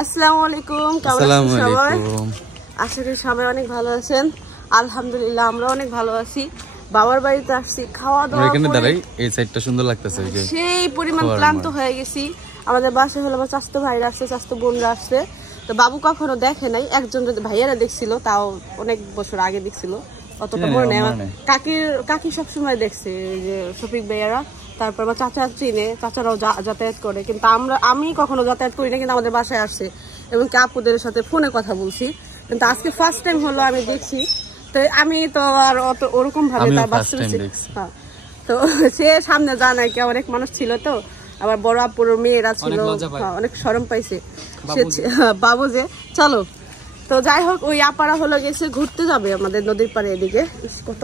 আসসালামু আলাইকুম, কেমন আছেন সবাই? আশা করি সবাই অনেক ভালো আছেন। আলহামদুলিল্লাহ আমরা অনেক ভালো আছি। বাবার বাড়িতে আসছি, খাওয়া দাওয়া এখানে দাঁড়াই, এই সাইডটা সুন্দর লাগতেছে। সেই পরিমাণ ক্লান্ত হয়ে গেছি। আমাদের বাসায় হলো আমার চাচতো ভাইরা আসছে, চাচতো বোনরা আসছে। তো বাবু কখনো দেখে নাই, একজন ভাইয়ারা দেখছিল, তাও অনেক বছর আগে দেখছিল, অতটা মনে নেই। কাকি সবসময় দেখছে, যে শফিক ভাইয়ারা, তারপর আমার চাচা চিনে, চাচারাও যাতায়াত করে, কিন্তু আমি কখনো যাতায়াত করি না, কিন্তু আমাদের বাসায় আসছে এবং আপুদের সাথে ফোনে কথা বলছি, কিন্তু আজকে ফার্স্ট টাইম হলো আমি দেখছি। তো আমি তো আর অত ওরকম ভাবে তার বাচ্চা তো সে সামনে জানায় কি, অনেক মানুষ ছিল, তো আবার বড় আপুর মেয়েরা ছিল, অনেক শরম পাইছে বাবু যে। চলো, তো যাই হোক, ওই আপারা হলো গেছে ঘুরতে যাবে আমাদের নদীর পাড়ে এদিকে। কত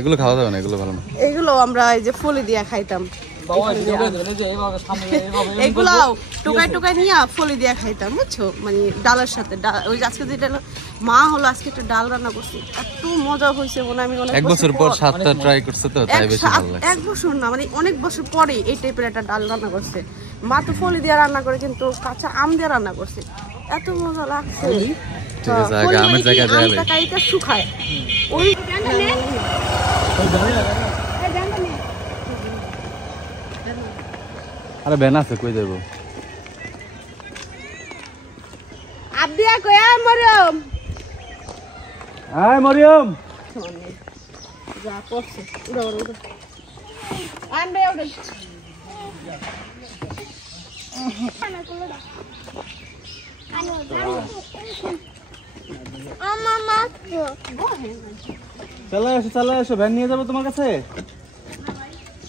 এগুলো খাওয়া যাবে না, এগুলো ভালো না। এগুলো আমরা এই যে ফলি দিয়া খাইতাম, এগুলো টুকাই টুকাই নিয়ে ফলি দিয়া খাইতাম, বুঝছো, মানে ডালের সাথে। ওই আজকে যেটা মা হলো আজকে একটা ডাল রান্না করছি, এত মজা হয়েছে মনে। আমি অনেক বছর পর সাতটা ট্রাই করছে, তো তাই বেশি ভালো লাগে। এক বছর না, মানে অনেক বছর পরে এই টাইপের একটা ডাল রান্না করছে মা। তো ফলি দিয়া রান্না করে, কিন্তু কাঁচা আম দিয়ে রান্না করছে, এত মজা লাগছে। শুকায় ওই আরে বেন আছে, কই দেবো? আব্দিয়া কই মরিয়ম, আয় মরিয়ম, যা পড়ছে উড়া উড়া আনবে ওটা। চলে এসো, ভ্যান নিয়ে যাবো তোমার কাছে।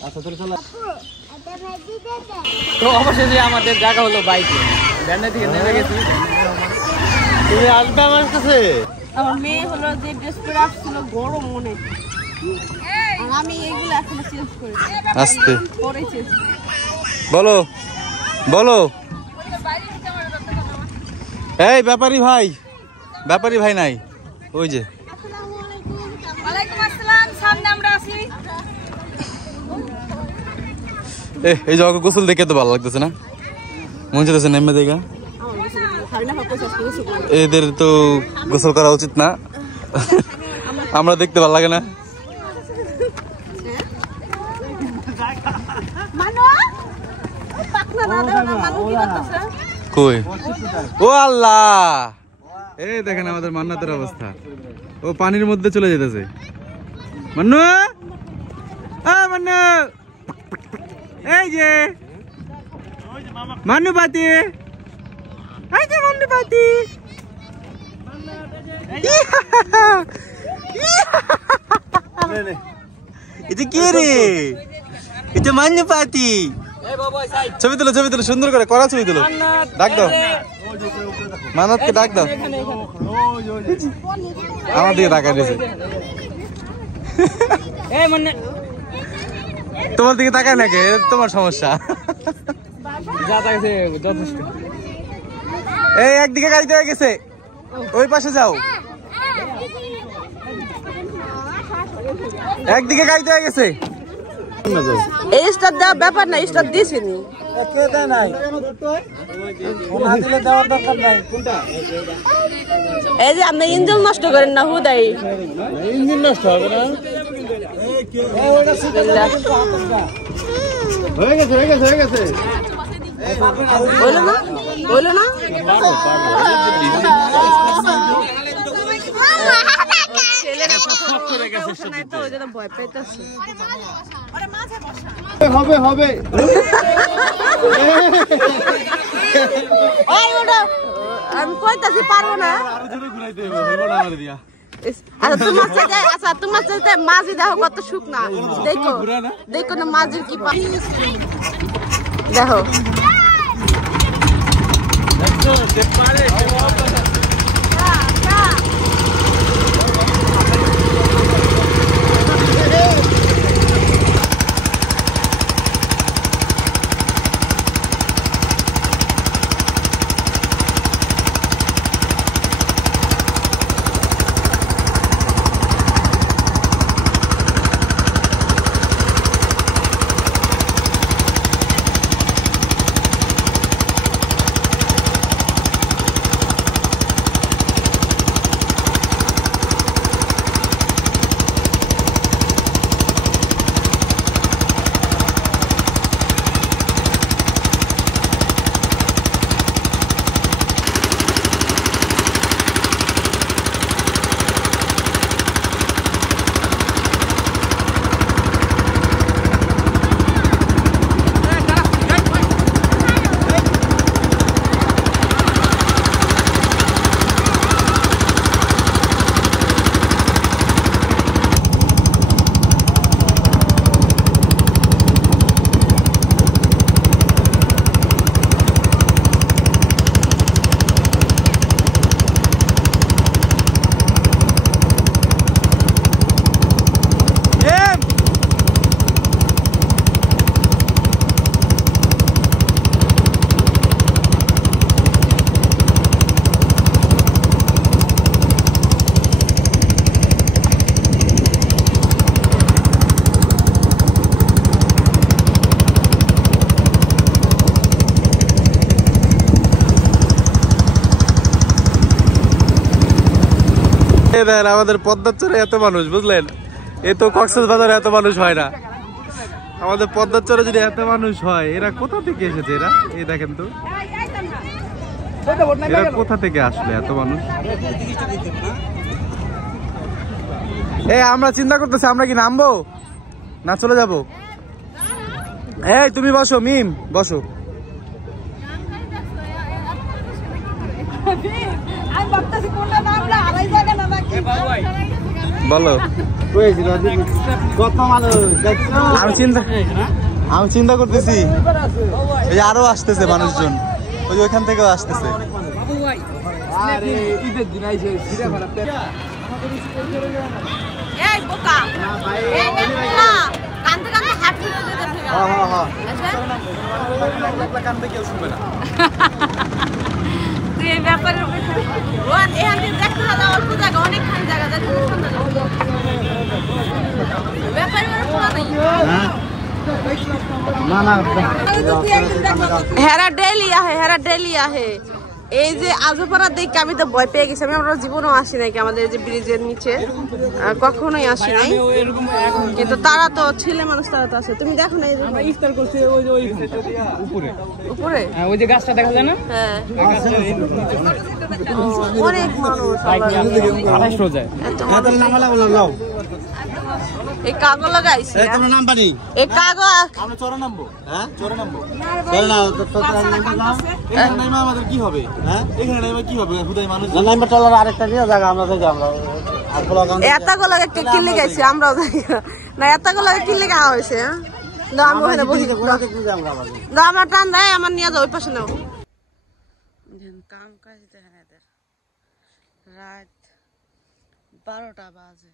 আচ্ছা চলো চলো। তো অবশেষে আমাদের জায়গা হলো বাইকে, ভ্যানের দিকে নেমে গেছি। তুমি আসবে আমার কাছে? আমার মেয়ে হলো যে ড্রেস পরে আসছিল, গরম অনেক, আর আমি এইগুলো এখনো চেঞ্জ করি। আস্তে পরে চেঞ্জ বলো বলো। এই ব্যাপারী ভাই নাই, ওই যে। ওয়ালাইকুম আসসালাম, সামনে আমরা আছি। এই জায়গা গোসল দেখে তো ভালো লাগতেছে না, মন চাইতেছে নেমে দেখা। এদের তো গোসল করা উচিত না, আমরা দেখতে ভালো লাগে না। কই ও আল্লাহ, এই দেখেন আমাদের মান্নাতের অবস্থা, ও পানির মধ্যে চলে যেতেছে। মান্নু, মান্নু, এই যে মান্নু পাতি, এই যে মান্নু পাতি, এটা কে রে? এটা মান্নু পাতি। ছবি তুলো সুন্দর করে, করা ছবি তুলো। ডাক দাও মান্নাতকে, ডাক দাও। আমার দিকে তাকায় দিয়েছে, তোমার দিকে তাকায় নাকি? তোমার সমস্যা। এই একদিকে গাড়িতে হয়ে গেছে, ওই পাশে যাও। একদিকে গাড়িতে হয়ে গেছে। এই স্টার দেওয়ার ব্যাপার না, স্টার দিয়েছিনি। এই যে আপনি ইঞ্জিন নষ্ট করেন না, হুদাই ইঞ্জিন নষ্ট হবে না। হয়ে গেছে বলো না হবে আমি কইতাছি পারবো না। আচ্ছা তোমার চাইতে মাঝি দেখো কত শুকনা, দেখো না মাঝির কি দেখো। দেন আমাদের পদ্মার চরে এত মানুষ, বুঝলেন? এ তো কক্সবাজারে এত মানুষ হয় না, আমাদের পদ্মার চরে যদি এত মানুষ হয়, এরা কোথা থেকে এসেছে? এরা এই দেখেন তো, এরা কোথা থেকে আসলে এত মানুষ? আমরা চিন্তা করতেছি আমরা কি নামবো না চলে যাবো? এই তুমি বসো, মিম বসো। বলো। আমি চিন্তা করতেছি এই যে আরো আসতেছে মানুষজন, ওই যে ওইখান থেকেও আসতেছে। হেরা ডেলি আহে এই যে আজোপাড়া দেখে আমি তো ভয় পেয়ে গেছি। আমরা জীবনও আসি নাকি আমাদের যে ব্রিজের নিচে, কখনোই আসি নাই, কিন্তু তারা তো ছেলে মানুষ, তারা তো আছে। তুমি দেখো না ইফতার করছে ওই যে উপরে উপরে, ওই যে গাছটা দেখা যায় না? হ্যাঁ অনেক মানুষ। এই কাগজ লাগাইছে, এই কাগজ আমাদের কি হবে? এখানে কি হবে? আরেকটা জায়গা আমরা এতগুলো কিনলে গেছি আমরাও না, এতগুলো কিনলে গাওয়া হয়েছে। আমার টান দেয়, আমার নিয়ে যাও ওই পাশে নাও। কাম কাজ দেখেন এদের, রাত 12টা বাজে,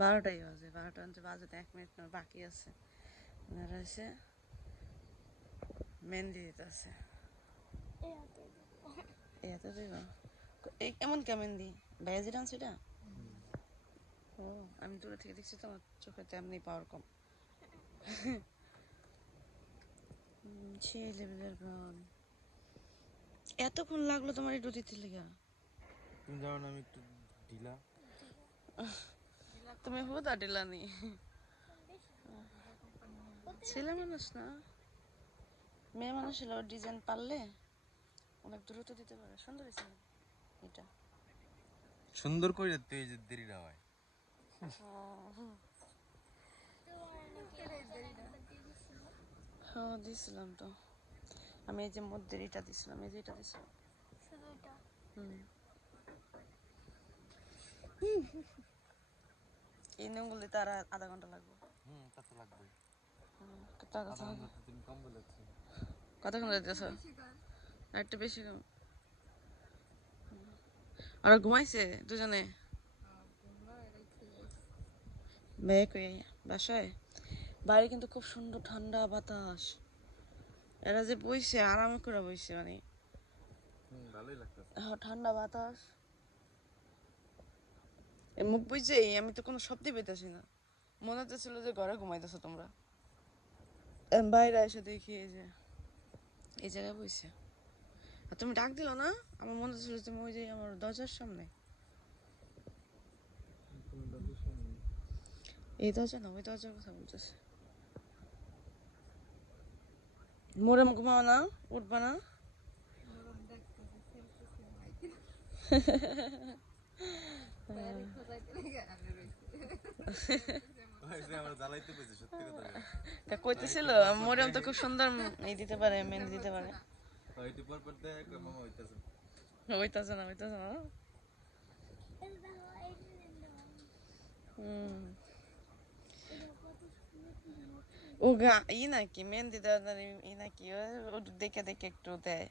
12টাই বাজে, 12টা বাজে 1 মিনিট বাকি আছে। ওনারা এসে মেহেন্দি দিতেছে। এত দিব এমন কেমন দি ভাইয়া যেটা সেটা? ও আমি দূরে থেকে দেখছি, তোমার চোখে তেমনি পাওয়ার কম। এতক্ষণ লাগলো তোমার একটু দিতে লেগা? তুমি জানো না আমি একটু ঢিলা। তুমি হুদা ঢিলা নি, ছেলে মানুষ না, মেয়ে মানুষ হলে ডিজাইন পারলে অনেক দ্রুত দিতে পারে। সুন্দর হয়েছে এটা, সুন্দর করে তুই যে দেরিটা হয়। হ্যাঁ দিছিলাম তো আমি, এই যে মধ্যে এটা দিছিলাম, এই যে এটা দিছিলাম। এই নেমগুলি তার আধা ঘন্টা লাগবে। কতক্ষণ দিতেছ? একটু বেশি কম। আর ঘুমাইছে দুজনে বাসায়? বাইরে কিন্তু খুব সুন্দর ঠান্ডা বাতাস, এরা যে বইছে আরাম করে বইছে, মানে ঠান্ডা বাতাস। মুখ বুঝছে, আমি তো কোনো শব্দই পেতেছি না, মনে হচ্ছিল যে ঘরে ঘুমাইতেছো তোমরা। বাইরে এসে দেখি এই যে এই জায়গায় বইছে, আর তুমি ডাক দিল না, আমার মনে হচ্ছিল তুমি ওই যে আমার দরজার সামনে। এই দরজা না, ওই দরজার কথা বলতেছে। মোরে ঘুমাও না, উঠবা না? কইতেছিল মরিয়ম তো খুব সুন্দর এই দিতে পারে, মেহেন্দি দিতে পারে। হইতাছে না ও ই নাকি মেহেন্দি দেওয়া ই নাকি, দেখে একটু দেয়।